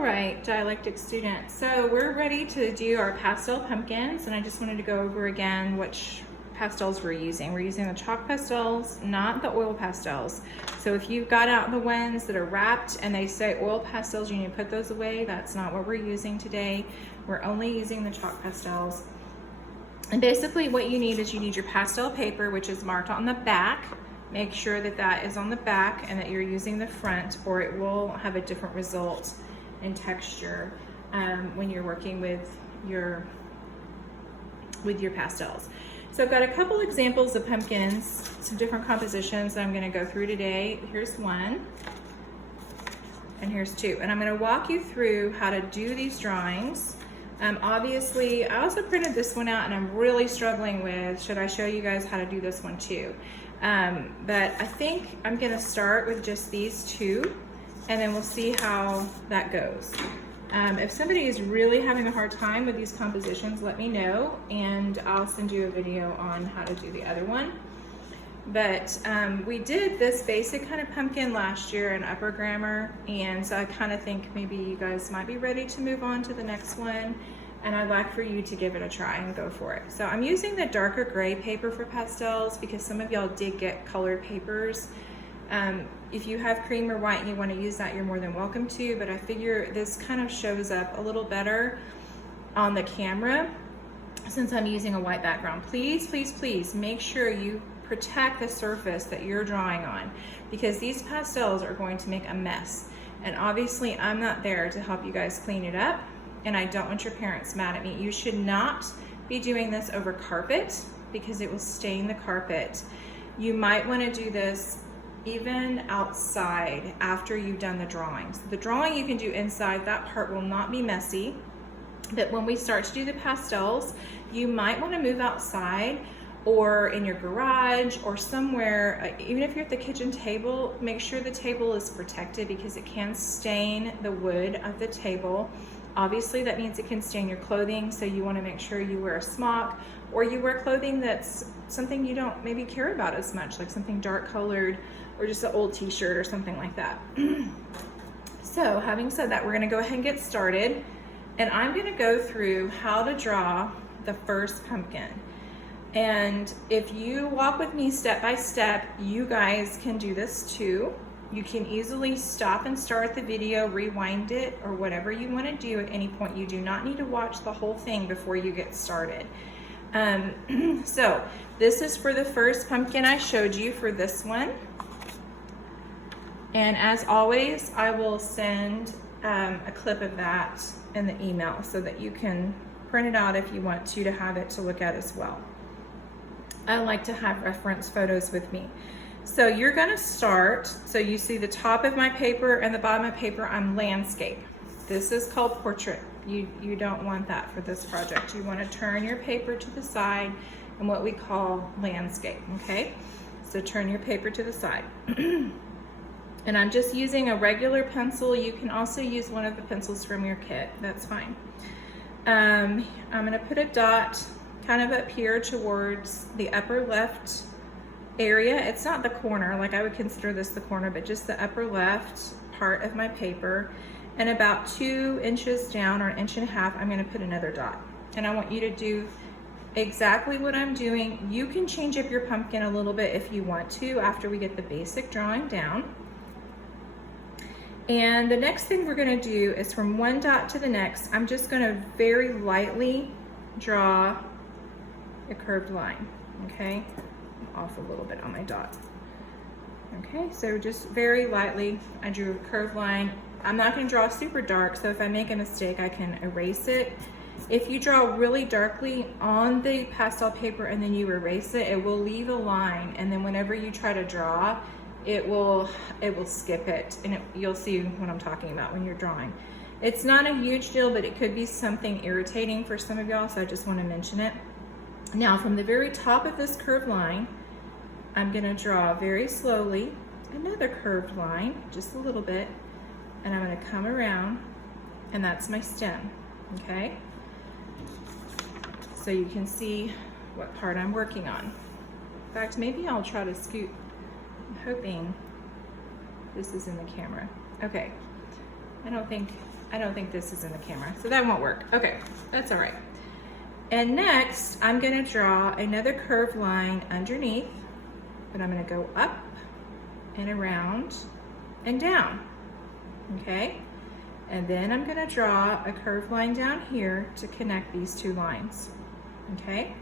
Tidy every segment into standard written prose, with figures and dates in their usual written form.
All right, dialectic students. So we're ready to do our pastel pumpkins, and I just wanted to go over again which pastels we're using. We're using the chalk pastels, not the oil pastels. So if you've got out the ones that are wrapped and they say oil pastels, you need to put those away. That's not what we're using today. We're only using the chalk pastels. And basically what you need is you need your pastel paper, which is marked on the back. Make sure that that is on the back and that you're using the front, or it will have a different result in texture when you're working with your pastels. So I've got a couple examples of pumpkins, some different compositions that I'm going to go through today. Here's one, and here's two. And I'm going to walk you through how to do these drawings. Obviously, I also printed this one out, and I'm really struggling with, should I show you guys how to do this one too? But I think I'm going to start with just these two, and then we'll see how that goes. If somebody is really having a hard time with these compositions, let me know, and I'll send you a video on how to do the other one. But we did this basic kind of pumpkin last year in upper grammar, and so I kind of think maybe you guys might be ready to move on to the next one, and I'd like for you to give it a try and go for it. So I'm using the darker gray paper for pastels because some of y'all did get colored papers. If you have cream or white and you want to use that, you're more than welcome to, but I figure this kind of shows up a little better on the camera since I'm using a white background. Please, please, please make sure you protect the surface that you're drawing on, because these pastels are going to make a mess. And obviously I'm not there to help you guys clean it up, and I don't want your parents mad at me. You should not be doing this over carpet because it will stain the carpet. You might want to do this even outside after you've done the drawings. The drawing you can do inside, that part will not be messy. But when we start to do the pastels, you might want to move outside or in your garage or somewhere. Even if you're at the kitchen table, make sure the table is protected because it can stain the wood of the table. Obviously that means it can stain your clothing, so you want to make sure you wear a smock, or you wear clothing that's something you don't maybe care about as much, like something dark colored or just an old t-shirt or something like that. So having said that, we're going to go ahead and get started, and I'm going to go through how to draw the first pumpkin. And if you walk with me step by step, you guys can do this too. You can easily stop and start the video, rewind it, or whatever you want to do at any point. You do not need to watch the whole thing before you get started. So this is for the first pumpkin I showed you for this one. And as always, I will send a clip of that in the email so that you can print it out if you want to have it to look at as well. I like to have reference photos with me. So you're gonna start, so you see the top of my paper and the bottom of my paper, I'm landscape. This is called portrait. You don't want that for this project. You wanna turn your paper to the side and what we call landscape, okay? So turn your paper to the side. And I'm just using a regular pencil. You can also use one of the pencils from your kit, that's fine. I'm gonna put a dot kind of up here towards the upper left area. It's not the corner, like I would consider this the corner, but just the upper left part of my paper. And about 2 inches down, or 1.5 inches, I'm gonna put another dot. And I want you to do exactly what I'm doing. You can change up your pumpkin a little bit if you want to after we get the basic drawing down. And the next thing we're gonna do is from one dot to the next, I'm just gonna very lightly draw a curved line, okay? Off a little bit on my dot. Okay, so just very lightly, I drew a curved line. I'm not gonna draw super dark, so if I make a mistake, I can erase it. If you draw really darkly on the pastel paper and then you erase it, it will leave a line, and then whenever you try to draw, it will skip it, and you'll see what I'm talking about when you're drawing. It's not a huge deal, but it could be something irritating for some of y'all, so I just wanna mention it. Now, from the very top of this curved line, I'm gonna draw very slowly another curved line, just a little bit, and I'm gonna come around, and that's my stem, okay? So you can see what part I'm working on. In fact, maybe I'll try to scoot. I'm hoping this is in the camera. Okay, I don't think I don't think this is in the camera, so that won't work. Okay, that's all right. And next, I'm gonna draw another curved line underneath, but I'm gonna go up and around and down, okay? And then I'm gonna draw a curved line down here to connect these two lines, okay?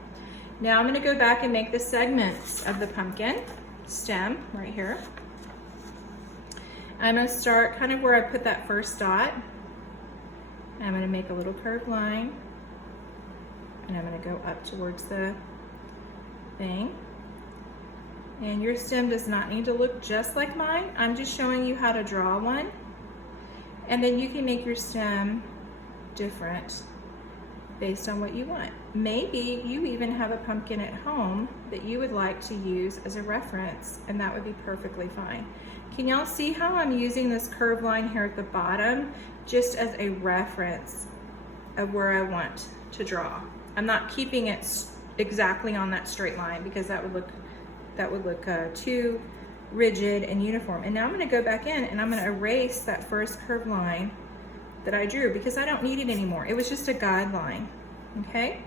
Now I'm gonna go back and make the segments of the pumpkin stem right here. I'm gonna start kind of where I put that first dot. I'm gonna make a little curved line, and I'm gonna go up towards the thing. And your stem does not need to look just like mine. I'm just showing you how to draw one. And then you can make your stem different based on what you want. Maybe you even have a pumpkin at home that you would like to use as a reference, and that would be perfectly fine. Can y'all see how I'm using this curved line here at the bottom just as a reference of where I want to draw? I'm not keeping it exactly on that straight line because that would look too rigid and uniform. And now I'm going to go back in and I'm going to erase that first curved line that I drew because I don't need it anymore. It was just a guideline, okay?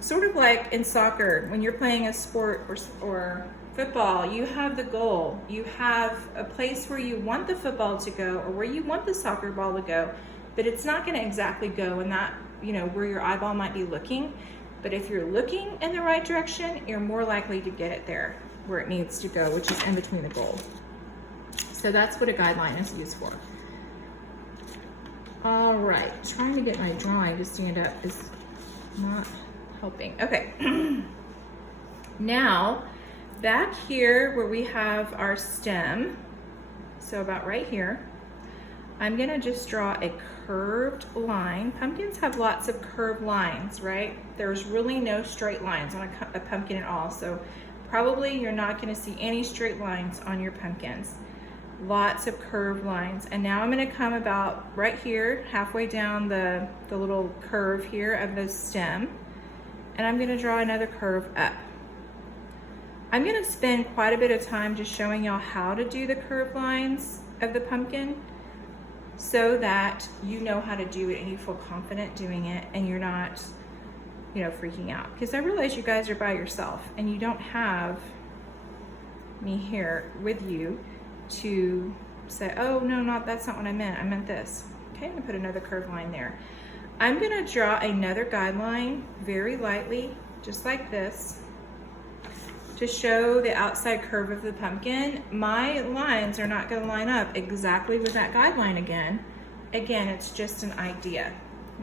Sort of like in soccer, when you're playing a sport or football, you have the goal. You have a place where you want the football to go or where you want the soccer ball to go, but it's not going to exactly go in that, where your eyeball might be looking. But if you're looking in the right direction, you're more likely to get it there where it needs to go, which is in between the goal. So that's what a guideline is used for. All right, trying to get my drawing to stand up is not helping. Okay, now back here where we have our stem, so about right here, I'm gonna just draw a curved line. Pumpkins have lots of curved lines, right? There's really no straight lines on a pumpkin at all, so probably you're not gonna see any straight lines on your pumpkins. Lots of curved lines. And now I'm gonna come about right here, halfway down the little curve here of the stem, and I'm gonna draw another curve up. I'm gonna spend quite a bit of time just showing y'all how to do the curved lines of the pumpkin so that you know how to do it and you feel confident doing it and you're not, freaking out. Because I realize you guys are by yourself and you don't have me here with you to say, oh, no, that's not what I meant. I meant this. Okay, I'm gonna put another curved line there. I'm gonna draw another guideline very lightly, just like this, to show the outside curve of the pumpkin. My lines are not gonna line up exactly with that guideline again. Again, it's just an idea,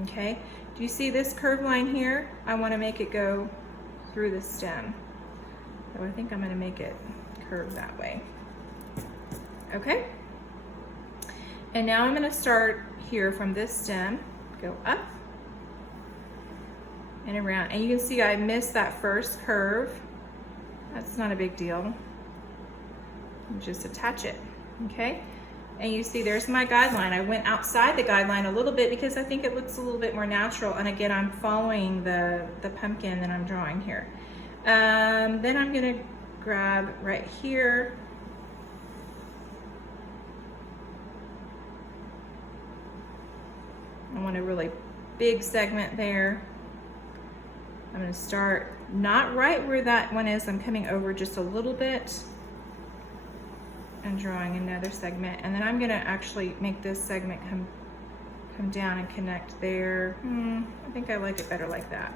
okay? Do you see this curved line here? I wanna make it go through the stem. So I think I'm gonna make it curve that way. Okay? And now I'm gonna start here from this stem, go up and around. And you can see I missed that first curve. That's not a big deal. Just attach it, okay? And you see there's my guideline. I went outside the guideline a little bit because I think it looks a little bit more natural. And again, I'm following the pumpkin that I'm drawing here. Then I'm gonna grab right here. I want a really big segment there. I'm gonna start not right where that one is. I'm coming over just a little bit and drawing another segment. And then I'm gonna actually make this segment come down and connect there. I think I like it better like that.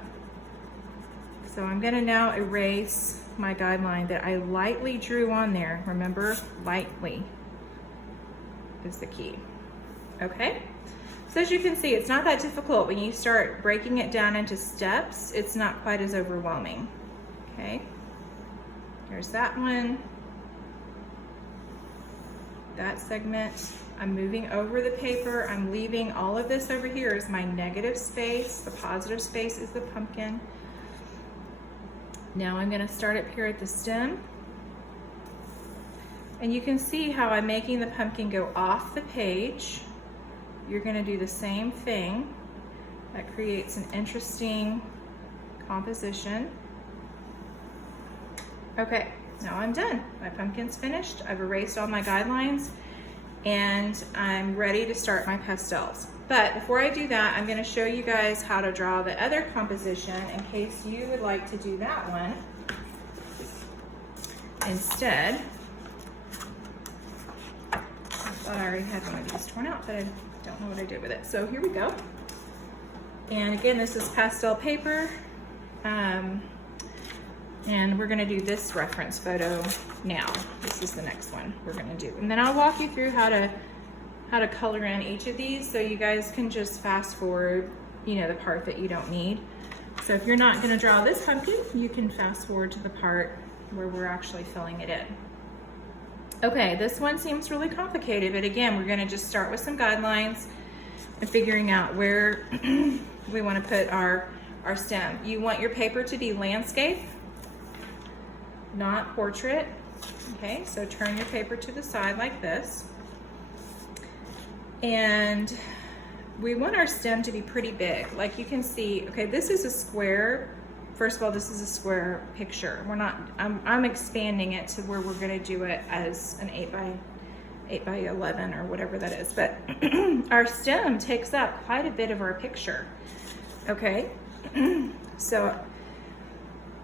So I'm gonna now erase my guideline that I lightly drew on there. Remember, lightly is the key, okay? So as you can see, it's not that difficult. When you start breaking it down into steps, it's not quite as overwhelming, okay? There's that one, that segment. I'm moving over the paper. I'm leaving all of this over here as my negative space. The positive space is the pumpkin. Now I'm gonna start up here at the stem. And you can see how I'm making the pumpkin go off the page. You're gonna do the same thing. That creates an interesting composition. Okay, now I'm done. My pumpkin's finished. I've erased all my guidelines. and I'm ready to start my pastels. But before I do that, I'm going to show you guys how to draw the other composition in case you would like to do that one instead. I thought I already had one of these torn out, but I don't know what I did with it. So here we go. And again, this is pastel paper. And we're going to do this reference photo now. This is the next one we're going to do. And then I'll walk you through how to color in each of these so you guys can just fast forward, you know, the part that you don't need. So if you're not going to draw this pumpkin, you can fast forward to the part where we're actually filling it in. Okay, this one seems really complicated, but again, we're going to just start with some guidelines and figuring out where we want to put our stem. You want your paper to be landscape, not portrait. Okay, so turn your paper to the side like this. And we want our stem to be pretty big. Like you can see, okay, this is a square. First of all, this is a square picture. I'm expanding it to where we're gonna do it as an 8 by 11 or whatever that is. But our stem takes up quite a bit of our picture, okay? So,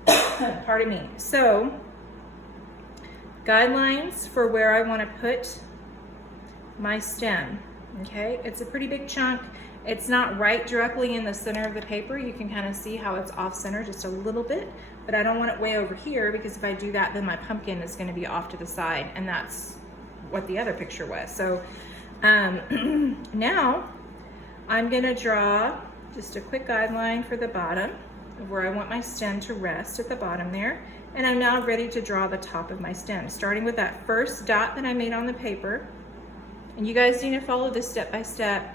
pardon me. So, guidelines for where I wanna put my stem, okay? It's a pretty big chunk. It's not right directly in the center of the paper. You can kind of see how it's off center just a little bit, but I don't want it way over here because if I do that, then my pumpkin is gonna be off to the side, and that's what the other picture was. So now I'm gonna draw just a quick guideline for the bottom of where I want my stem to rest at the bottom there. And I'm now ready to draw the top of my stem, starting with that first dot that I made on the paper. And you guys need to follow this step by step,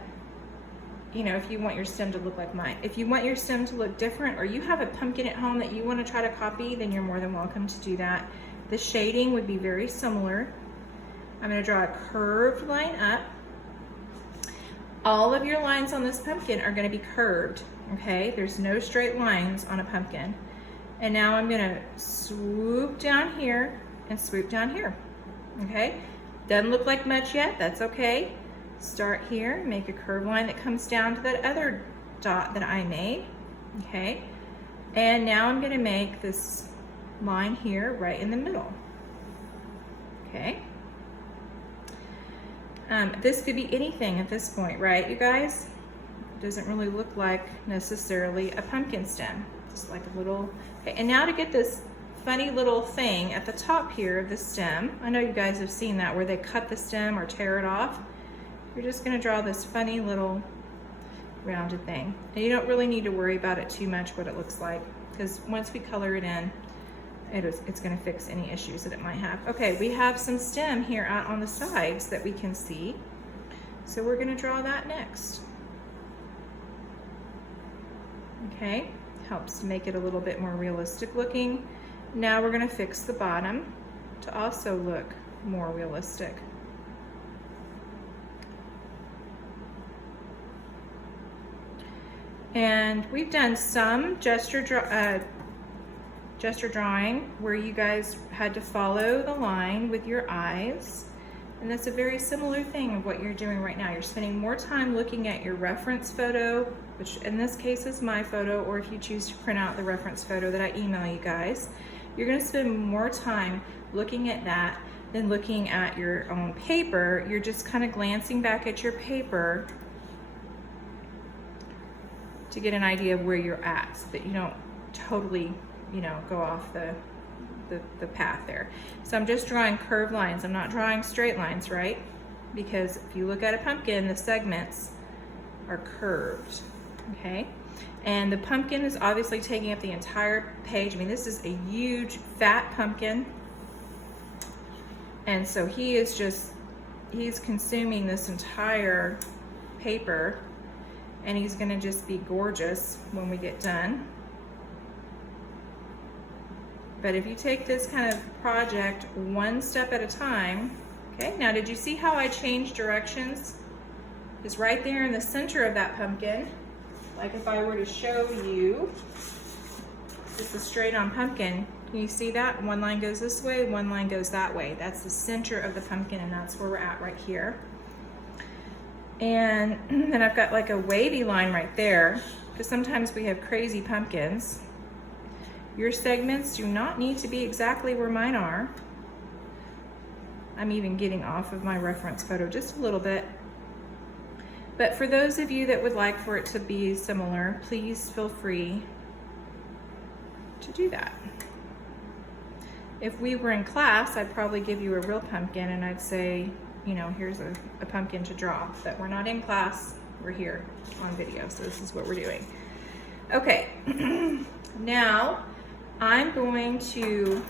you know, if you want your stem to look like mine. If you want your stem to look different, or you have a pumpkin at home that you want to try to copy, then you're more than welcome to do that. The shading would be very similar. I'm going to draw a curved line up. All of your lines on this pumpkin are going to be curved, okay? There's no straight lines on a pumpkin. And now I'm going to swoop down here and swoop down here, okay? Doesn't look like much yet, that's okay. Start here, make a curved line that comes down to that other dot that I made, okay? And now I'm gonna make this line here right in the middle, okay? This could be anything at this point, right, you guys? It doesn't really look like necessarily a pumpkin stem, just like a little, okay. And now to get this funny little thing at the top here of the stem, I know you guys have seen that where they cut the stem or tear it off. You're just gonna draw this funny little rounded thing. And you don't really need to worry about it too much what it looks like, because once we color it in, it's gonna fix any issues that it might have. Okay, we have some stem here out on the sides that we can see. So we're gonna draw that next. Okay, helps to make it a little bit more realistic looking. Now we're gonna fix the bottom to also look more realistic. And we've done some gesture drawing where you guys had to follow the line with your eyes. And that's a very similar thing of what you're doing right now. You're spending more time looking at your reference photo, which in this case is my photo, or if you choose to print out the reference photo that I email you guys, you're gonna spend more time looking at that than looking at your own paper. You're just kind of glancing back at your paper to get an idea of where you're at so that you don't totally, you know, go off the path there. So I'm just drawing curved lines. I'm not drawing straight lines, right? Because if you look at a pumpkin, the segments are curved, okay? And the pumpkin is obviously taking up the entire page. I mean, this is a huge, fat pumpkin. And so he's consuming this entire paper, and he's gonna just be gorgeous when we get done. But if you take this kind of project one step at a time, okay, now did you see how I changed directions? It's right there in the center of that pumpkin. Like if I were to show you just a straight on pumpkin, can you see that? One line goes this way, one line goes that way. That's the center of the pumpkin, and that's where we're at right here. And then I've got like a wavy line right there, because sometimes we have crazy pumpkins. Your segments do not need to be exactly where mine are. I'm even getting off of my reference photo just a little bit. But for those of you that would like for it to be similar, please feel free to do that. If we were in class, I'd probably give you a real pumpkin and I'd say, you know, here's a pumpkin to draw. But we're not in class, we're here on video, so this is what we're doing. Okay, now I'm going to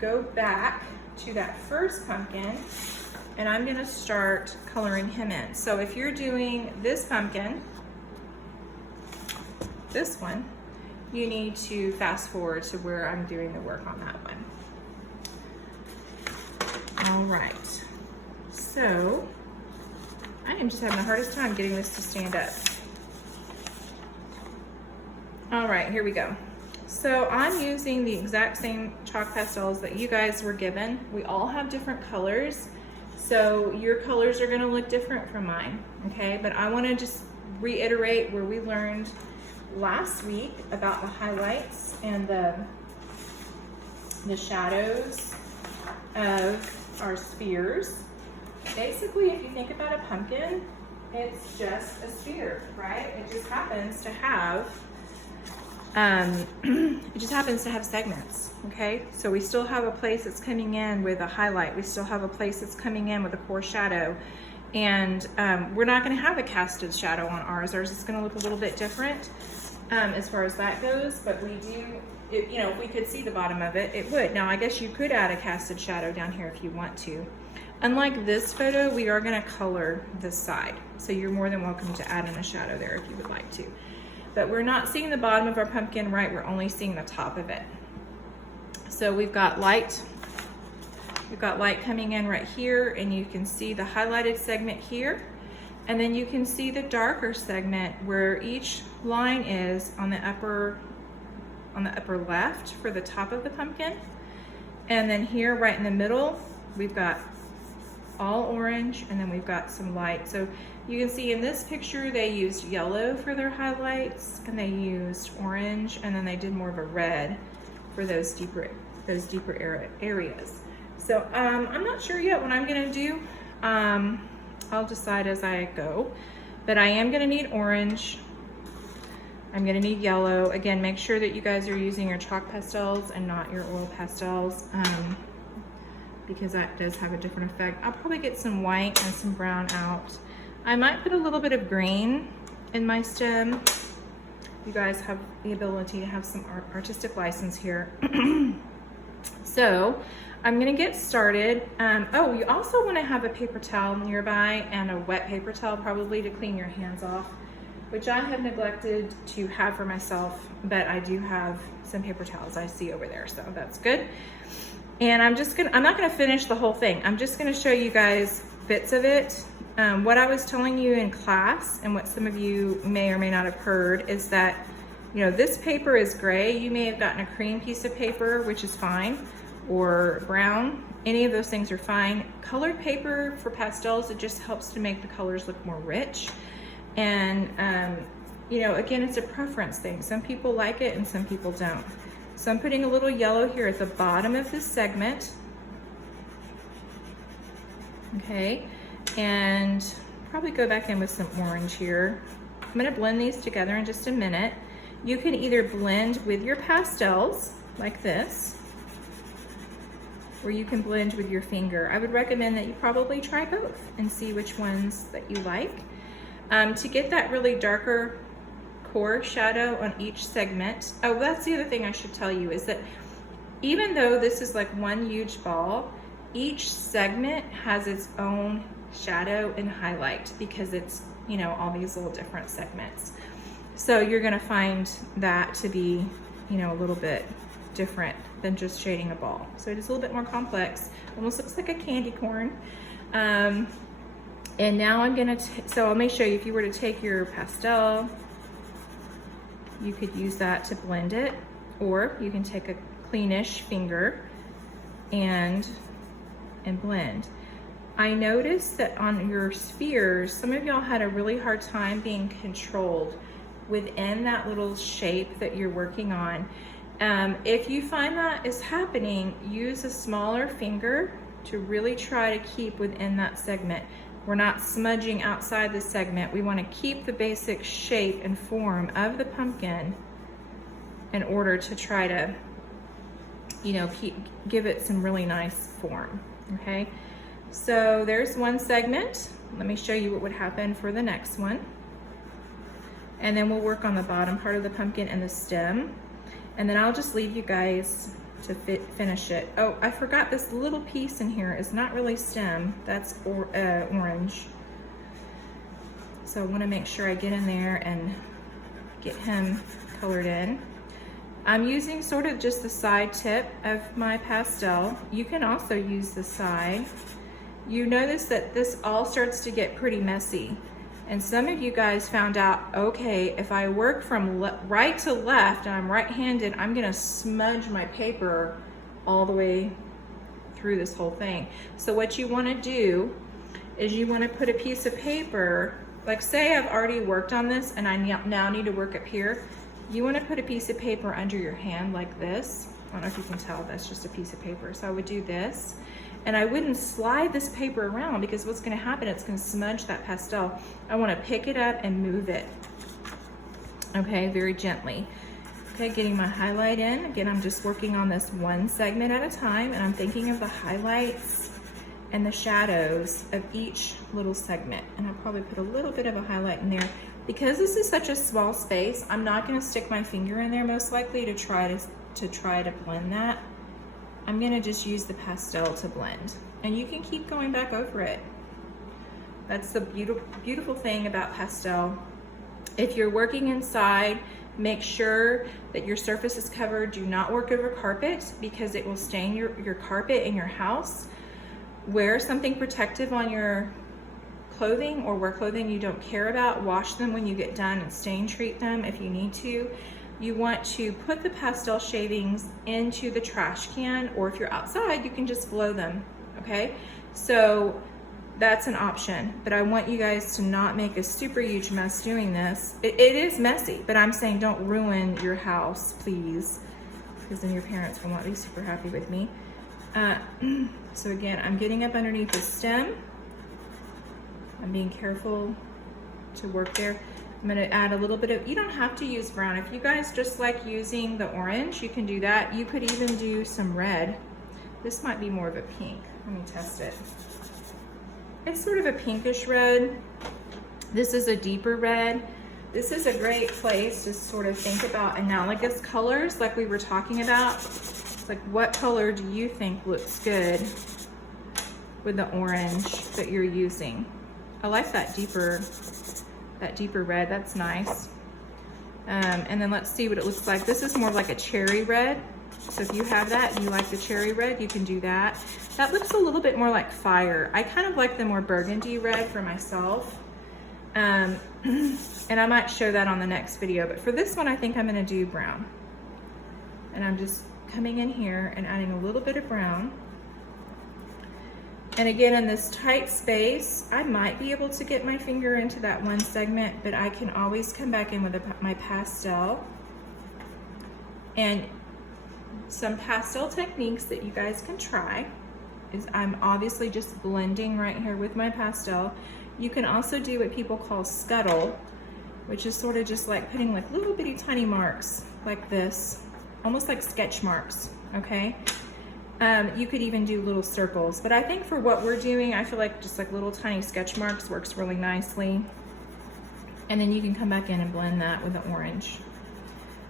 go back to that first pumpkin and I'm gonna start coloring him in. So if you're doing this pumpkin, this one, you need to fast forward to where I'm doing the work on that one. All right, so I am just having the hardest time getting this to stand up. All right, here we go. So I'm using the exact same chalk pastels that you guys were given. We all have different colors, so your colors are gonna look different from mine, okay? But I wanna just reiterate where we learned last week about the highlights and the shadows of our spheres. Basically, if you think about a pumpkin, it's just a sphere, right? It just happens to have segments, okay? So we still have a place that's coming in with a highlight. We still have a place that's coming in with a core shadow. And we're not gonna have a casted shadow on ours. Ours is gonna look a little bit different as far as that goes, but we do, you know, if we could see the bottom of it, it would. Now, I guess you could add a casted shadow down here if you want to. Unlike this photo, we are gonna color this side. So you're more than welcome to add in a shadow there if you would like to. But we're not seeing the bottom of our pumpkin, right? We're only seeing the top of it. So we've got light coming in right here, and you can see the highlighted segment here. And then you can see the darker segment where each line is on the upper left for the top of the pumpkin. And then here right in the middle, we've got all orange, and then we've got some light. So you can see in this picture, they used yellow for their highlights, and they used orange, and then they did more of a red for those deeper areas. So I'm not sure yet what I'm gonna do. I'll decide as I go, but I am gonna need orange. I'm gonna need yellow. Again, make sure that you guys are using your chalk pastels and not your oil pastels, because that does have a different effect. I'll probably get some white and some brown out. I might put a little bit of green in my stem. You guys have the ability to have some artistic license here. So I'm gonna get started. Oh, you also wanna have a paper towel nearby and a wet paper towel probably to clean your hands off, which I have neglected to have for myself, but I do have some paper towels I see over there, so that's good. And I'm not gonna finish the whole thing. I'm just gonna show you guys bits of it. What I was telling you in class and what some of you may or may not have heard is that, you know, this paper is gray. You may have gotten a cream piece of paper, which is fine, or brown. Any of those things are fine. Colored paper for pastels, it just helps to make the colors look more rich. And, you know, again, it's a preference thing. Some people like it and some people don't. So I'm putting a little yellow here at the bottom of this segment. Okay, and probably go back in with some orange here. I'm gonna blend these together in just a minute. You can either blend with your pastels like this, or you can blend with your finger. I would recommend that you probably try both and see which ones that you like. To get that really darker core shadow on each segment. Oh, that's the other thing I should tell you is that even though this is like one huge ball, each segment has its own shadow and highlight because it's, you know, all these little different segments. So you're gonna find that to be, you know, a little bit different than just shading a ball. So it is a little bit more complex. Almost looks like a candy corn. And now I'm gonna, so let me show you, if you were to take your pastel, you could use that to blend it, or you can take a cleanish finger and blend. I noticed that on your spheres, some of y'all had a really hard time being controlled within that little shape that you're working on. If you find that is happening, use a smaller finger to really try to keep within that segment. We're not smudging outside the segment. We want to keep the basic shape and form of the pumpkin in order to try to, you know, give it some really nice form, okay? So there's one segment. Let me show you what would happen for the next one. And then we'll work on the bottom part of the pumpkin and the stem. And then I'll just leave you guys to finish it. Oh, I forgot this little piece in here is not really stem, that's orange. So I wanna make sure I get in there and get him colored in. I'm using sort of just the side tip of my pastel. You can also use the side. You notice that this all starts to get pretty messy. And some of you guys found out, okay, if I work from right to left and I'm right-handed, I'm gonna smudge my paper all the way through this whole thing. So what you wanna do is you wanna put a piece of paper, like say I've already worked on this and I now need to work up here. You wanna put a piece of paper under your hand like this. I don't know if you can tell, that's just a piece of paper. So I would do this. And I wouldn't slide this paper around because what's gonna happen, it's gonna smudge that pastel. I wanna pick it up and move it. Okay, very gently. Okay, getting my highlight in. Again, I'm just working on this one segment at a time, and I'm thinking of the highlights and the shadows of each little segment. And I'll probably put a little bit of a highlight in there. Because this is such a small space, I'm not gonna stick my finger in there most likely to try to blend that. I'm gonna just use the pastel to blend. And you can keep going back over it. That's the beautiful thing about pastel. If you're working inside, make sure that your surface is covered. Do not work over carpet because it will stain your carpet in your house. Wear something protective on your clothing, or wear clothing you don't care about. Wash them when you get done and stain treat them if you need to. You want to put the pastel shavings into the trash can, or if you're outside, you can just blow them, okay? So that's an option, but I want you guys to not make a super huge mess doing this. It is messy, but I'm saying don't ruin your house, please, because then your parents will not be super happy with me. So again, I'm getting up underneath the stem. I'm being careful to work there. I'm gonna add a little bit of, you don't have to use brown. If you guys just like using the orange, you can do that. You could even do some red. This might be more of a pink. Let me test it. It's sort of a pinkish red. This is a deeper red. This is a great place to sort of think about analogous colors like we were talking about. Like, what color do you think looks good with the orange that you're using? I like that deeper red, that's nice. And then let's see what it looks like. This is more like a cherry red. So if you have that and you like the cherry red, you can do that. That looks a little bit more like fire. I kind of like the more burgundy red for myself. And I might show that on the next video, but for this one, I think I'm gonna do brown. And I'm just coming in here and adding a little bit of brown. And again, in this tight space, I might be able to get my finger into that one segment, but I can always come back in with my pastel. And some pastel techniques that you guys can try is I'm obviously just blending right here with my pastel. You can also do what people call scuttle, which is sort of just like putting like little bitty tiny marks like this, almost like sketch marks, okay? You could even do little circles, but I think for what we're doing, I feel like just like little tiny sketch marks works really nicely. And then you can come back in and blend that with the orange.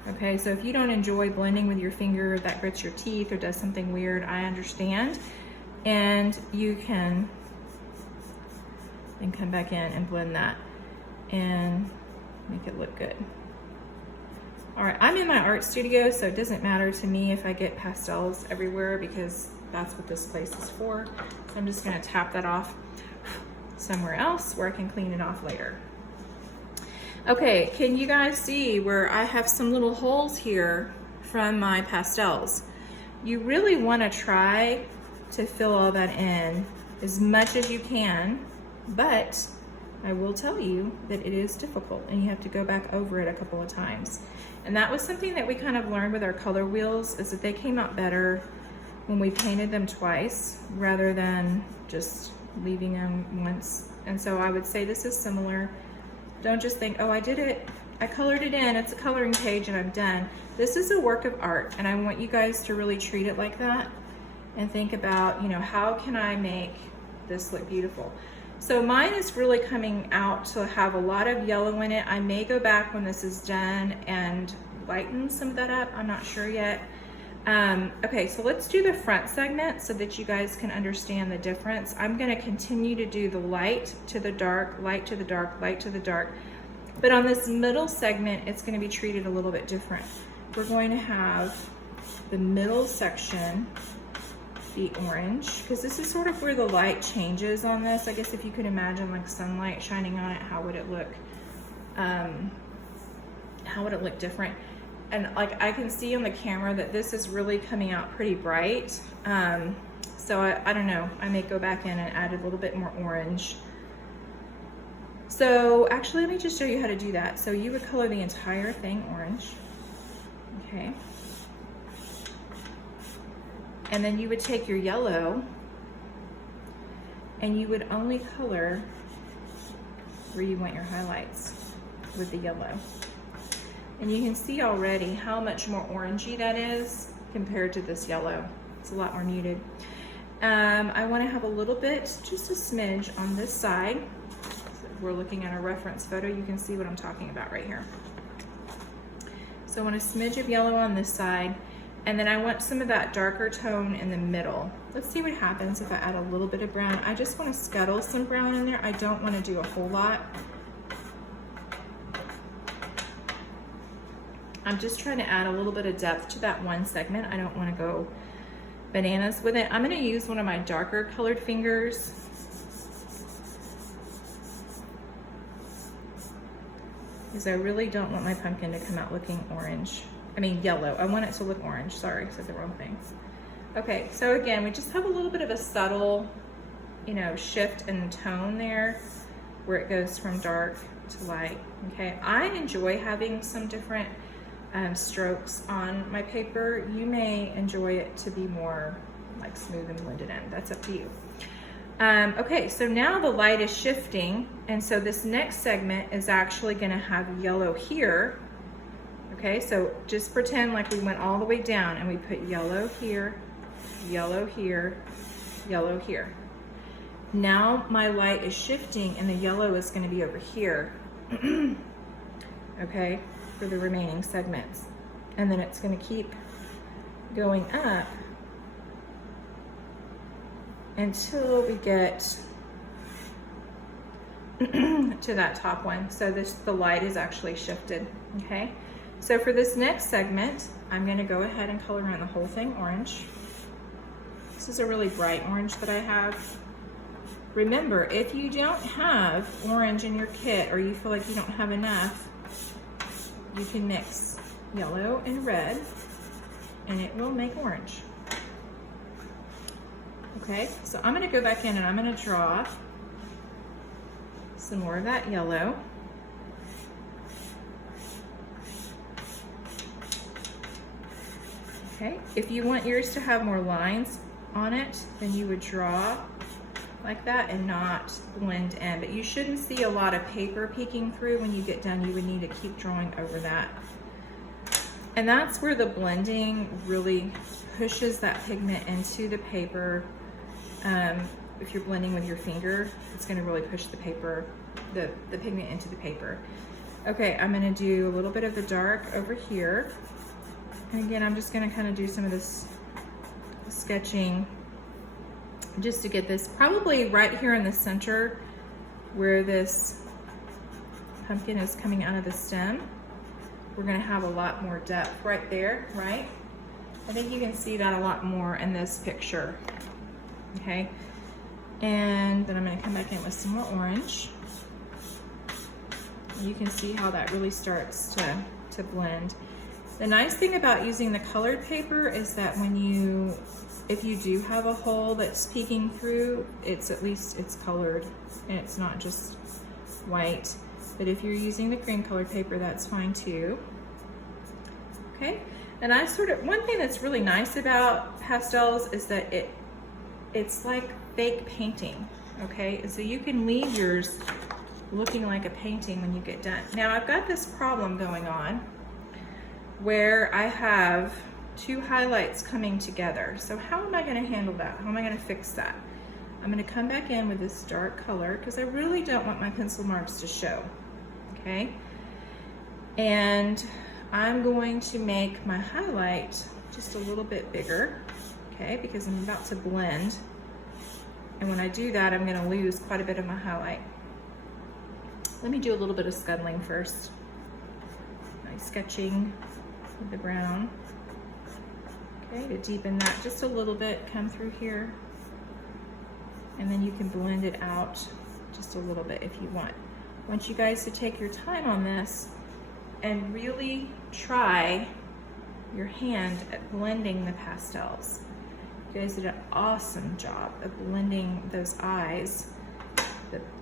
Okay, so if you don't enjoy blending with your finger, that grits your teeth or does something weird, I understand. And you can then come back in and blend that and make it look good. All right, I'm in my art studio, so it doesn't matter to me if I get pastels everywhere because that's what this place is for. So I'm just gonna tap that off somewhere else where I can clean it off later. Okay, can you guys see where I have some little holes here from my pastels? You really wanna try to fill all that in as much as you can, but I will tell you that it is difficult and you have to go back over it a couple of times. And that was something that we kind of learned with our color wheels, is that they came out better when we painted them twice rather than just leaving them once. And so I would say this is similar. Don't just think, oh, I did it, I colored it in, it's a coloring page and I'm done. This is a work of art, and I want you guys to really treat it like that and think about, you know, how can I make this look beautiful? So mine is really coming out to have a lot of yellow in it. I may go back when this is done and lighten some of that up. I'm not sure yet. Okay, so let's do the front segment so that you guys can understand the difference. I'm gonna continue to do the light to the dark, light to the dark, light to the dark. But on this middle segment, it's gonna be treated a little bit different. We're going to have the middle section be orange, because this is sort of where the light changes on this. I guess if you could imagine like sunlight shining on it, how would it look? How would it look different? And like I can see on the camera that this is really coming out pretty bright. So I don't know, I may go back in and add a little bit more orange. So actually, let me just show you how to do that. So you would color the entire thing orange, okay? And then you would take your yellow and you would only color where you want your highlights with the yellow. And you can see already how much more orangey that is compared to this yellow. It's a lot more muted. I want to have a little bit, just a smidge on this side. So if we're looking at a reference photo, you can see what I'm talking about right here. So I want a smidge of yellow on this side. And then I want some of that darker tone in the middle. Let's see what happens if I add a little bit of brown. I just want to scuttle some brown in there. I don't want to do a whole lot. I'm just trying to add a little bit of depth to that one segment. I don't want to go bananas with it. I'm going to use one of my darker colored fingers. Because I really don't want my pumpkin to come out looking orange. I mean yellow. I want it to look orange. Sorry, I said the wrong thing. Okay, so again, we just have a little bit of a subtle, you know, shift in tone there where it goes from dark to light. Okay, I enjoy having some different strokes on my paper. You may enjoy it to be more like smooth and blended in. That's up to you. Okay, so now the light is shifting, and so this next segment is actually going to have yellow here. Okay, so just pretend like we went all the way down and we put yellow here, yellow here, yellow here. Now my light is shifting and the yellow is going to be over here. Okay, for the remaining segments. And then it's going to keep going up until we get to that top one. So the light is actually shifted, okay? So for this next segment, I'm gonna go ahead and color around the whole thing orange. This is a really bright orange that I have. Remember, if you don't have orange in your kit or you feel like you don't have enough, you can mix yellow and red and it will make orange. Okay, so I'm gonna go back in and I'm gonna draw some more of that yellow. Okay, if you want yours to have more lines on it, then you would draw like that and not blend in. But you shouldn't see a lot of paper peeking through when you get done. You would need to keep drawing over that. And that's where the blending really pushes that pigment into the paper. If you're blending with your finger, it's gonna really push the paper, the pigment into the paper. Okay, I'm gonna do a little bit of the dark over here. And again, I'm just gonna kind of do some of this sketching just to get this probably right here in the center where this pumpkin is coming out of the stem. We're gonna have a lot more depth right there, right? I think you can see that a lot more in this picture, okay? And then I'm gonna come back in with some more orange. You can see how that really starts to blend. The nice thing about using the colored paper is that when you if you do have a hole that's peeking through, at least it's colored and it's not just white. But if you're using the cream colored paper, that's fine too. Okay, and one thing that's really nice about pastels is that it's like fake painting, okay? So you can leave yours looking like a painting when you get done. Now I've got this problem going on where I have two highlights coming together. So how am I gonna handle that? How am I gonna fix that? I'm gonna come back in with this dark color because I really don't want my pencil marks to show, okay? And I'm going to make my highlight just a little bit bigger, okay? Because I'm about to blend. And when I do that, I'm gonna lose quite a bit of my highlight. Let me do a little bit of scuttling first. Nice sketching with the brown. Okay, to deepen that just a little bit, come through here. And then you can blend it out just a little bit if you want. I want you guys to take your time on this and really try your hand at blending the pastels. You guys did an awesome job of blending those eyes,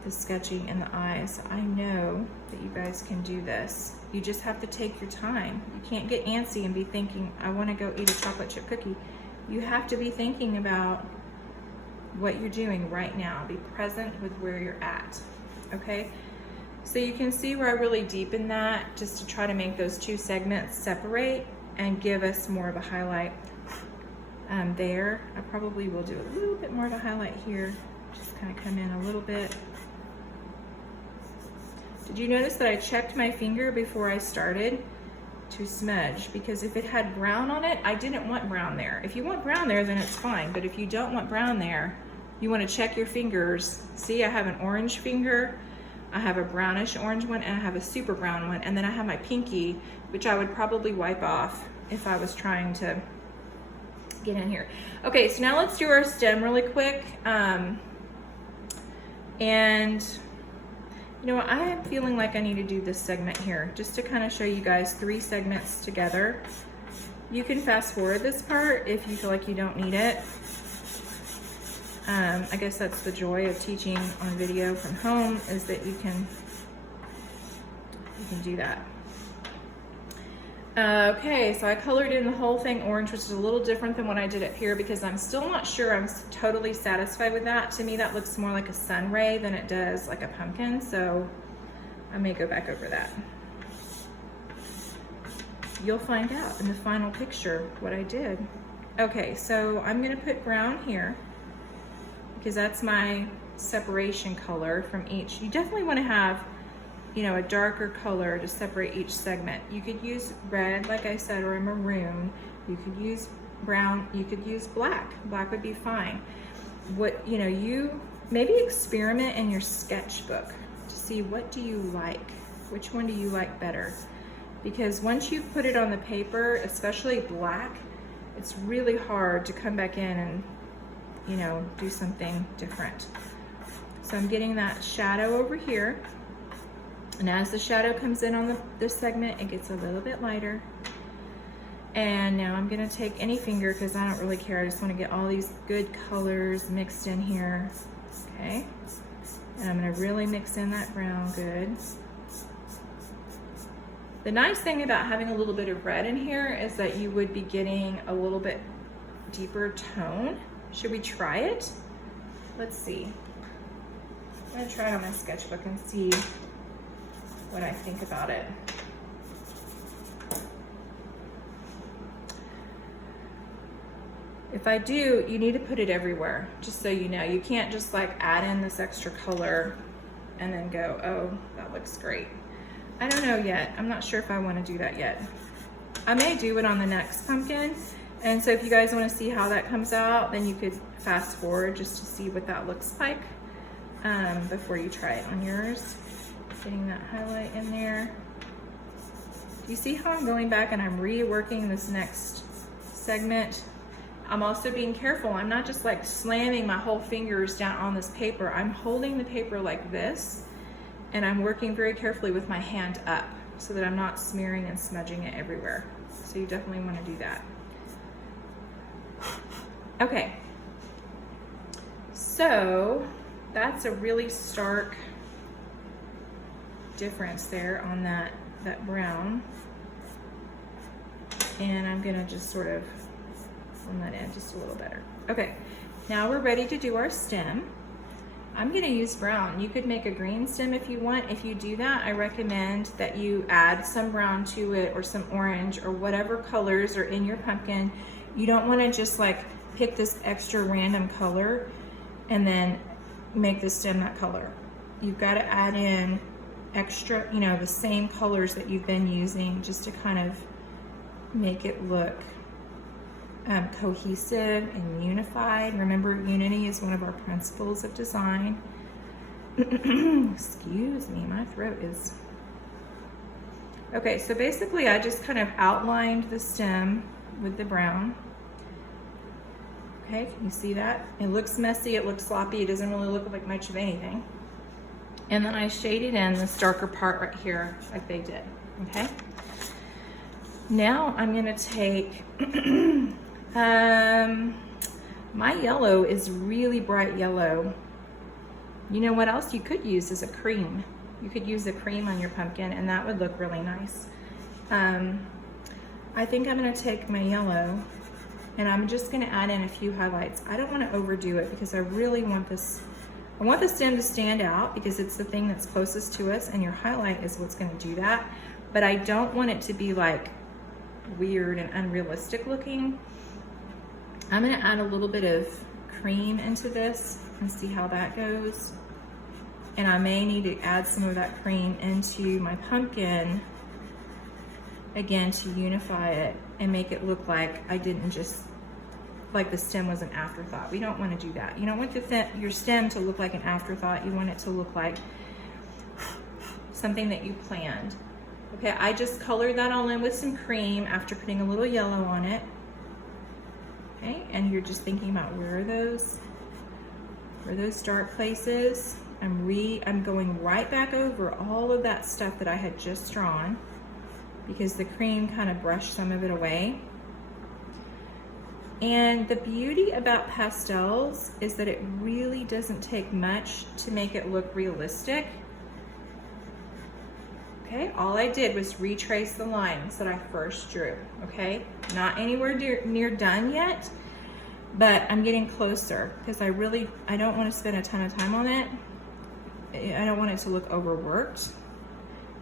the sketching in the eyes. I know that you guys can do this. You just have to take your time. You can't get antsy and be thinking, I want to go eat a chocolate chip cookie. You have to be thinking about what you're doing right now. Be present with where you're at, okay? So you can see where I really deepen that just to try to make those two segments separate and give us more of a highlight there. I probably will do a little bit more of a highlight here. Just kind of come in a little bit. Did you notice that I checked my finger before I started to smudge? Because if it had brown on it, I didn't want brown there. If you want brown there, then it's fine. But if you don't want brown there, you want to check your fingers. See, I have an orange finger, I have a brownish orange one, and I have a super brown one. And then I have my pinky, which I would probably wipe off if I was trying to get in here. Okay, so now let's do our stem really quick. And you know what, I am feeling like I need to do this segment here just to kind of show you guys 3 segments together. You can fast forward this part if you feel like you don't need it. I guess that's the joy of teaching on video from home, is that you can do that. Okay, so I colored in the whole thing orange, which is a little different than what I did up here because I'm still not sure I'm totally satisfied with that. To me, that looks more like a sun ray than it does like a pumpkin, so I may go back over that. You'll find out in the final picture what I did. Okay, so I'm gonna put brown here because that's my separation color from each. You definitely wanna have, you know, a darker color to separate each segment. You could use red, like I said, or a maroon. You could use brown, you could use black. Black would be fine. You know, you maybe experiment in your sketchbook to see what do you like? Which one do you like better? Because once you put it on the paper, especially black, it's really hard to come back in and, you know, do something different. So I'm getting that shadow over here. And as the shadow comes in on this segment, it gets a little bit lighter. And now I'm gonna take any finger because I don't really care. I just wanna get all these good colors mixed in here, okay? And I'm gonna really mix in that brown good. The nice thing about having a little bit of red in here is that you would be getting a little bit deeper tone. Should we try it? Let's see. I'm gonna try it on my sketchbook and see what I think about it. If I do, you need to put it everywhere, just so you know. You can't just like add in this extra color and then go, oh, that looks great. I don't know yet. I'm not sure if I want to do that yet. I may do it on the next pumpkin. And so if you guys want to see how that comes out, then you could fast forward just to see what that looks like before you try it on yours. Getting that highlight in there. Do you see how I'm going back and I'm reworking this next segment? I'm also being careful. I'm not just like slamming my whole fingers down on this paper. I'm holding the paper like this, and I'm working very carefully with my hand up so that I'm not smearing and smudging it everywhere. So you definitely want to do that. Okay, so that's a really stark difference there on that brown. And I'm gonna just sort of blend that in just a little better. Okay, now we're ready to do our stem. I'm gonna use brown. You could make a green stem if you want. If you do that, I recommend that you add some brown to it or some orange or whatever colors are in your pumpkin. You don't wanna just like pick this extra random color and then make the stem that color. You've gotta add in extra, you know, the same colors that you've been using just to kind of make it look cohesive and unified. Remember, unity is one of our principles of design. Excuse me, my throat is... Okay, so basically I just kind of outlined the stem with the brown. Okay, can you see that? It looks messy, it looks sloppy, it doesn't really look like much of anything. And then I shaded in this darker part right here like they did, okay? Now I'm gonna take, my yellow is really bright yellow. You know what else you could use is a cream. You could use a cream on your pumpkin and that would look really nice. I think I'm gonna take my yellow and I'm just gonna add in a few highlights. I don't wanna overdo it because I really want this, I want the stem to stand out because it's the thing that's closest to us and your highlight is what's gonna do that. But I don't want it to be like weird and unrealistic looking. I'm gonna add a little bit of cream into this and see how that goes. And I may need to add some of that cream into my pumpkin again to unify it and make it look like I didn't just, like the stem was an afterthought. We don't want to do that. You don't want your stem to look like an afterthought. You want it to look like something that you planned. Okay, I just colored that all in with some cream after putting a little yellow on it. Okay, and you're just thinking about where are those dark places. I'm going right back over all of that stuff that I had just drawn because the cream kind of brushed some of it away. And the beauty about pastels is that it really doesn't take much to make it look realistic. Okay, all I did was retrace the lines that I first drew, okay? Not anywhere near done yet, but I'm getting closer because I don't want to spend a ton of time on it. I don't want it to look overworked.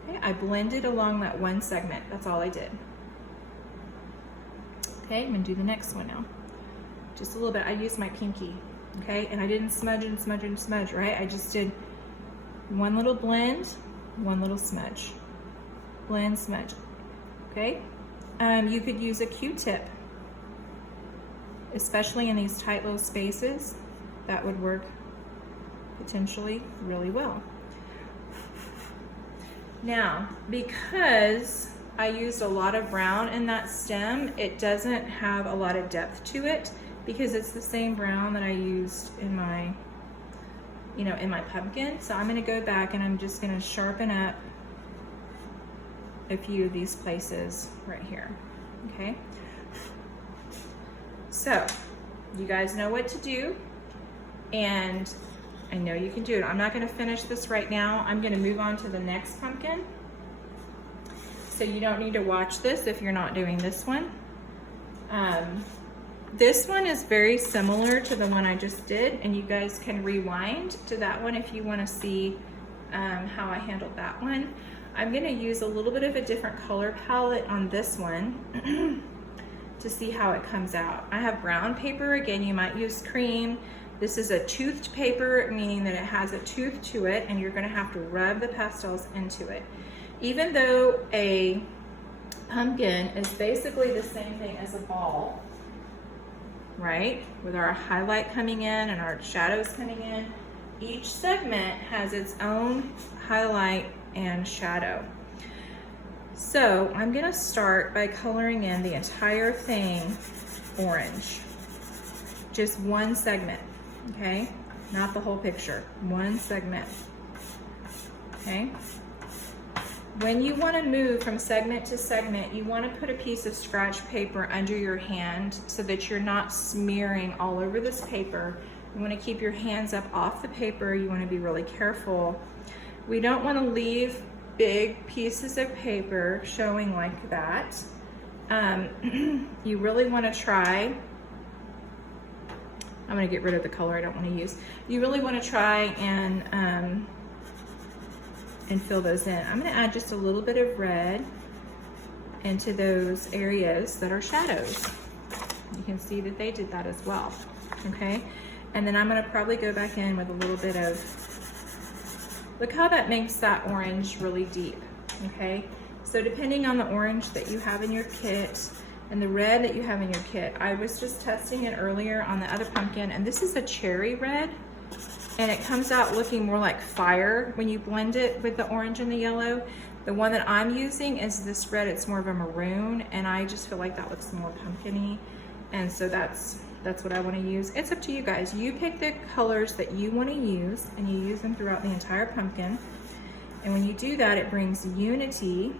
Okay, I blended along that one segment. That's all I did. Okay, I'm gonna do the next one now. Just a little bit. I used my pinky, okay? And I didn't smudge and smudge and smudge, right? I just did one little blend, one little smudge. Blend, smudge, okay? You could use a Q-tip, especially in these tight little spaces. That would work potentially really well. Now, because I used a lot of brown in that stem, it doesn't have a lot of depth to it because it's the same brown that I used in my, in my pumpkin. So I'm gonna go back and I'm just gonna sharpen up a few of these places right here, okay? So, you guys know what to do, and I know you can do it. I'm not gonna finish this right now. I'm gonna move on to the next pumpkin. So you don't need to watch this if you're not doing this one. This one is very similar to the one I just did, and you guys can rewind to that one if you wanna see how I handled that one. I'm gonna use a little bit of a different color palette on this one to see how it comes out. I have brown paper. Again, you might use cream. This is a toothed paper, meaning that it has a tooth to it, and you're gonna have to rub the pastels into it. Even though a pumpkin is basically the same thing as a ball, right? With our highlight coming in and our shadows coming in, each segment has its own highlight and shadow. So I'm gonna start by coloring in the entire thing orange. Just one segment, okay? Not the whole picture, one segment, okay? When you want to move from segment to segment, you want to put a piece of scratch paper under your hand so that you're not smearing all over this paper. You want to keep your hands up off the paper. You want to be really careful. We don't want to leave big pieces of paper showing like that. You really want to try, I'm going to get rid of the color I don't want to use. You really want to try and fill those in. I'm going to add just a little bit of red into those areas that are shadows. You can see that they did that as well, okay? And then I'm going to probably go back in with a little bit of, look how that makes that orange really deep, okay? So depending on the orange that you have in your kit and the red that you have in your kit, I was just testing it earlier on the other pumpkin, and this is a cherry red, and it comes out looking more like fire when you blend it with the orange and the yellow. The one that I'm using is this red, it's more of a maroon, and I just feel like that looks more pumpkin-y, and so that's what I want to use. It's up to you guys. You pick the colors that you want to use, and you use them throughout the entire pumpkin, and when you do that, it brings unity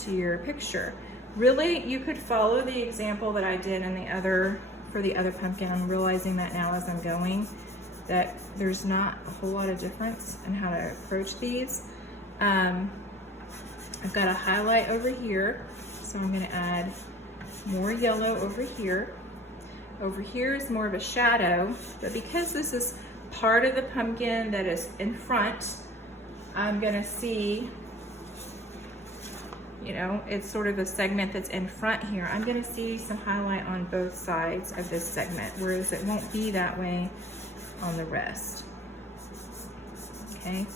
to your picture. Really, you could follow the example that I did in for the other pumpkin. I'm realizing that now as I'm going, that there's not a whole lot of difference in how to approach these. I've got a highlight over here, so I'm gonna add more yellow over here. Over here is more of a shadow, but because this is part of the pumpkin that is in front, I'm gonna see, you know, it's sort of a segment that's in front here. I'm gonna see some highlight on both sides of this segment, whereas it won't be that way on the rest. Okay,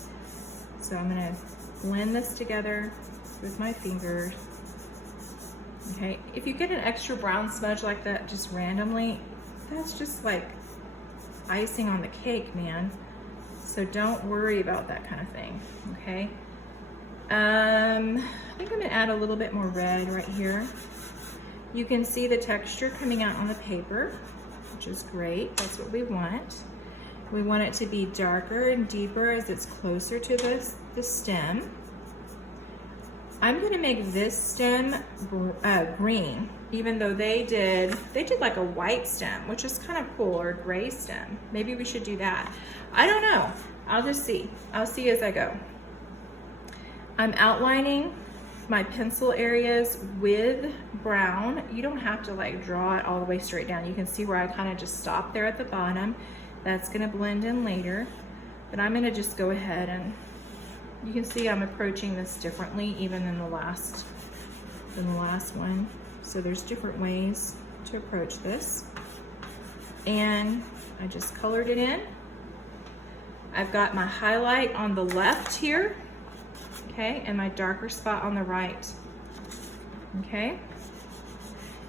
so I'm gonna blend this together with my fingers. Okay, if you get an extra brown smudge like that just randomly, that's just like icing on the cake, man. So don't worry about that kind of thing, okay? I think I'm gonna add a little bit more red right here. You can see the texture coming out on the paper, which is great. That's what we want. We want it to be darker and deeper as it's closer to the stem. I'm gonna make this stem green, even though they did like a white stem, which is kind of cool, or a gray stem. Maybe we should do that. I don't know, I'll just see. I'll see as I go. I'm outlining my pencil areas with brown. You don't have to like draw it all the way straight down. You can see where I kind of just stopped there at the bottom. That's gonna blend in later, but I'm gonna just go ahead and you can see I'm approaching this differently even than the last one. So there's different ways to approach this. And I just colored it in. I've got my highlight on the left here, okay, and my darker spot on the right, okay?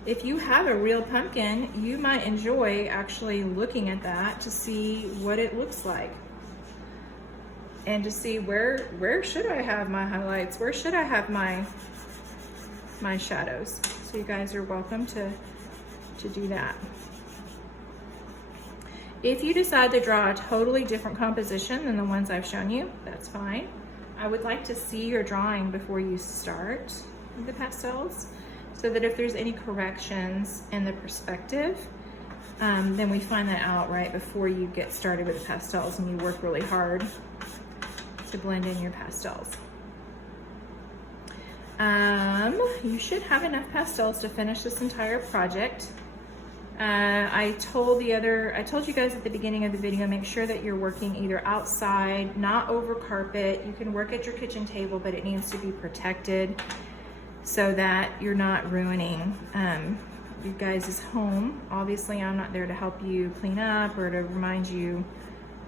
If you have a real pumpkin, you might enjoy actually looking at that to see what it looks like. And to see where should I have my highlights? Where should I have my shadows? So you guys are welcome to do that. If you decide to draw a totally different composition than the ones I've shown you, that's fine. I would like to see your drawing before you start with the pastels, so that if there's any corrections in the perspective, then we find that out right before you get started with the pastels and you work really hard to blend in your pastels. You should have enough pastels to finish this entire project. I told you guys at the beginning of the video, make sure that you're working either outside, not over carpet. You can work at your kitchen table, but it needs to be protected so that you're not ruining you guys' home. Obviously, I'm not there to help you clean up or to remind you,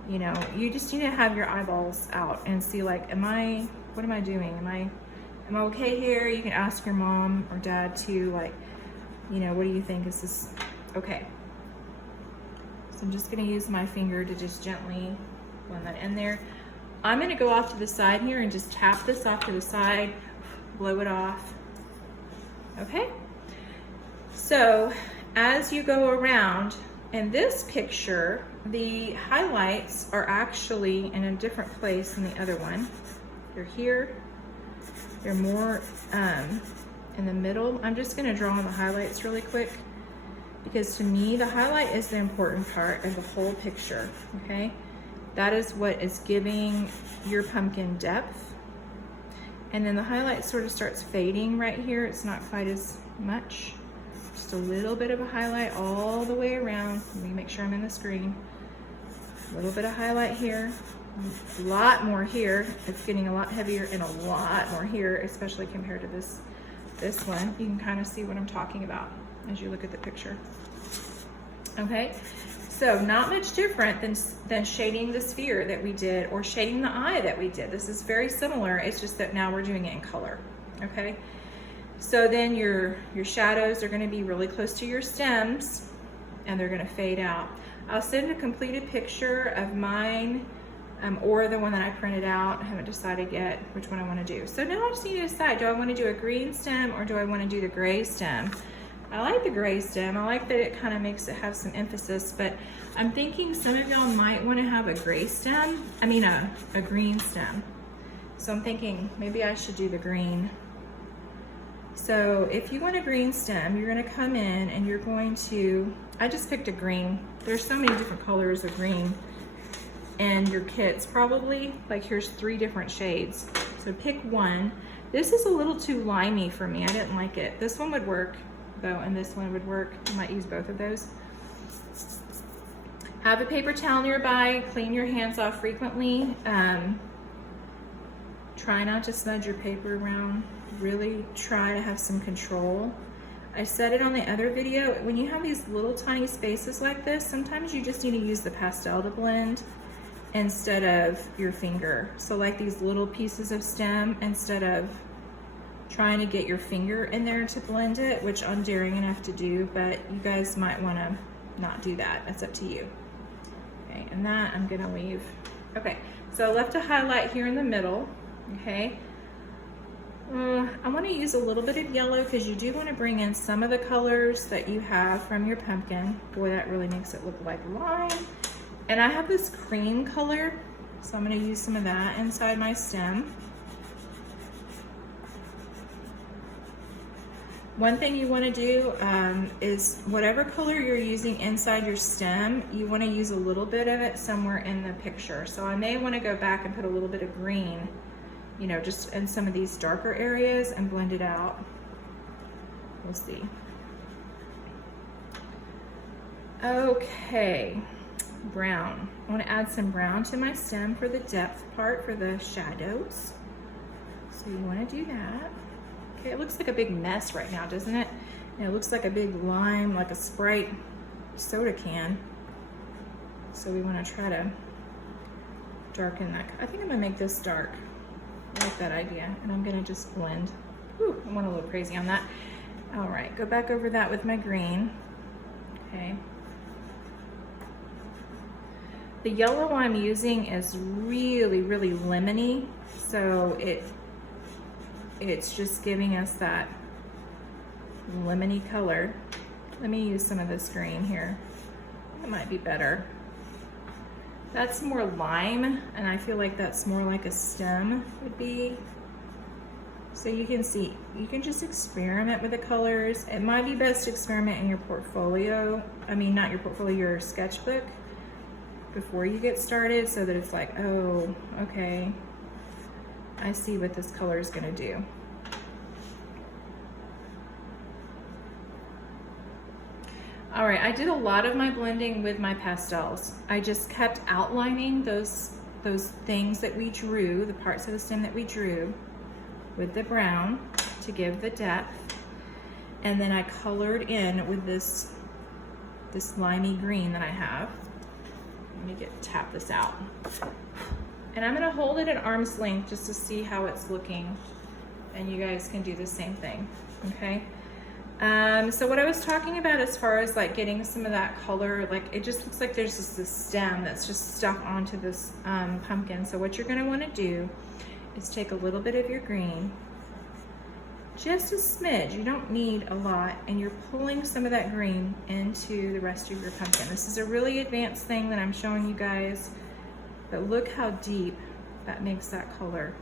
you know, you just need to have your eyeballs out and see like, what am I doing? Am I okay here? You can ask your mom or dad too, like, you know, what do you think? Is this okay? So I'm just gonna use my finger to just gently blend that in there. I'm gonna go off to the side here and just tap this off to the side, blow it off, okay? So as you go around, in this picture, the highlights are actually in a different place than the other one. They're here They're more in the middle. I'm just gonna draw on the highlights really quick, because to me, the highlight is the important part of the whole picture, okay? That is what is giving your pumpkin depth. And then the highlight sort of starts fading right here. It's not quite as much. Just a little bit of a highlight all the way around. Let me make sure I'm in the screen. A little bit of highlight here. A lot more here. It's getting a lot heavier and a lot more here, especially compared to this one. You can kind of see what I'm talking about as you look at the picture. Okay, so not much different than shading the sphere that we did, or shading the eye that we did. This is very similar. It's just that now we're doing it in color. Okay, so then your shadows are going to be really close to your stems, and they're going to fade out. I'll send a completed picture of mine, or the one that I printed out. I haven't decided yet which one I want to do. So now I just need to decide, do I want to do a green stem or do I want to do the gray stem? I like the gray stem. I like that it kind of makes it have some emphasis, but I'm thinking some of y'all might want to have a gray stem. I mean a green stem. So I'm thinking maybe I should do the green. So if you want a green stem, you're going to come in and you're going to, I just picked a green. There's so many different colors of green in your kits, probably. Like here's 3 different shades. So pick one. This is a little too limey for me. I didn't like it. This one would work though, and this one would work. I might use both of those. Have a paper towel nearby. Clean your hands off frequently. Try not to smudge your paper around. Really try to have some control. I said it on the other video, when you have these little tiny spaces like this, sometimes you just need to use the pastel to blend instead of your finger. So like these little pieces of stem, instead of trying to get your finger in there to blend it, which I'm daring enough to do, but you guys might want to not do that. That's up to you. Okay, and that I'm gonna leave. Okay, so I left a highlight here in the middle. Okay, I want to use a little bit of yellow because you do want to bring in some of the colors that you have from your pumpkin. Boy, that really makes it look like lime. And I have this cream color, so I'm going to use some of that inside my stem. One thing you want to do is whatever color you're using inside your stem, you want to use a little bit of it somewhere in the picture. So I may want to go back and put a little bit of green, you know, just in some of these darker areas and blend it out. We'll see. Okay, brown. I want to add some brown to my stem for the depth part, for the shadows. So you want to do that. Okay, it looks like a big mess right now, doesn't it? And it looks like a big lime, like a Sprite soda can. So we want to try to darken that. I think I'm going to make this dark. I like that idea. And I'm going to just blend. Ooh, I went a little crazy on that. All right, go back over that with my green. Okay. The yellow I'm using is really, really lemony. So it's just giving us that lemony color. Let me use some of this green here. That might be better. That's more lime, and I feel like that's more like a stem would be. So you can see, you can just experiment with the colors. It might be best to experiment in your portfolio. I mean, not your portfolio, your sketchbook before you get started, so that it's like, oh, okay, I see what this color is gonna do. All right, I did a lot of my blending with my pastels. I just kept outlining those things that we drew, the parts of the stem that we drew with the brown to give the depth. And then I colored in with this limey green that I have. Let me tap this out. And I'm gonna hold it at arm's length just to see how it's looking. And you guys can do the same thing, okay? So what I was talking about as far as like getting some of that color, like it just looks like there's just this stem that's just stuck onto this pumpkin. So what you're gonna wanna do is take a little bit of your green, just a smidge, you don't need a lot, and you're pulling some of that green into the rest of your pumpkin. This is a really advanced thing that I'm showing you guys, but look how deep that makes that color.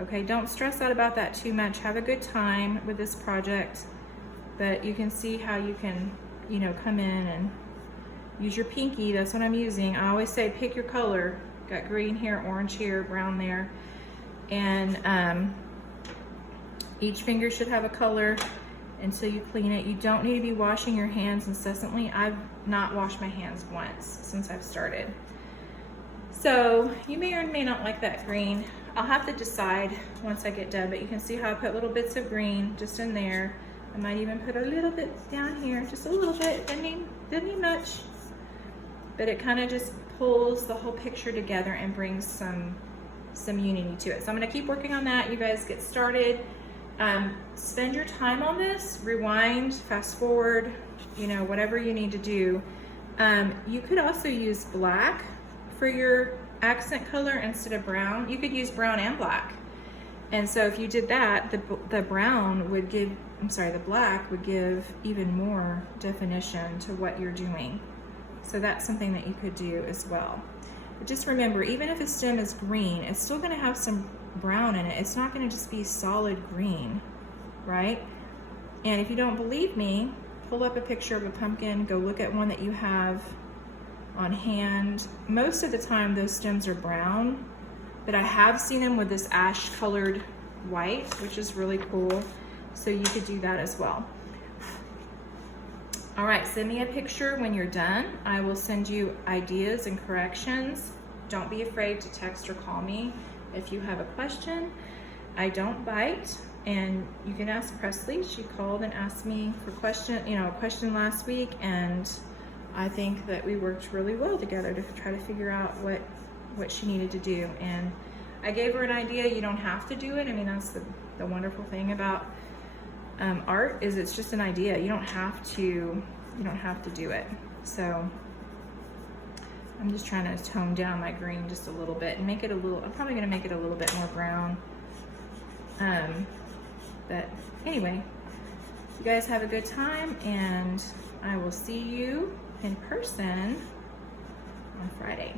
Okay, don't stress out about that too much. Have a good time with this project, but you can see how you can, you know, come in and use your pinky. That's what I'm using. I always say pick your color. Got green here, orange here, brown there, and each finger should have a color until you clean it. You don't need to be washing your hands incessantly. I've not washed my hands once since I've started. So you may or may not like that green. I'll have to decide once I get done, but you can see how I put little bits of green just in there. I might even put a little bit down here, just a little bit, doesn't need much. But it kind of just pulls the whole picture together and brings some unity to it. So I'm gonna keep working on that. You guys get started. Spend your time on this, rewind, fast forward, you know, whatever you need to do. You could also use black for your accent color instead of brown. You could use brown and black. And so if you did that, the brown would give, the black would give even more definition to what you're doing. So that's something that you could do as well. But just remember, even if a stem is green, it's still gonna have some brown in it. It's not gonna just be solid green, right? And if you don't believe me, pull up a picture of a pumpkin, go look at one that you have on hand. Most of the time those stems are brown, but I have seen them with this ash colored white, which is really cool. So you could do that as well. All right, send me a picture when you're done. I will send you ideas and corrections. Don't be afraid to text or call me if you have a question. I don't bite, and you can ask Presley. She called and asked me for a question last week, and I think that we worked really well together to try to figure out what she needed to do. And I gave her an idea. You don't have to do it. I mean, that's the wonderful thing about art, is it's just an idea. You don't have to do it. So I'm just trying to tone down my green just a little bit and make it a little, I'm probably gonna make it a little bit more brown. But anyway, you guys have a good time, and I will see you in person on Friday.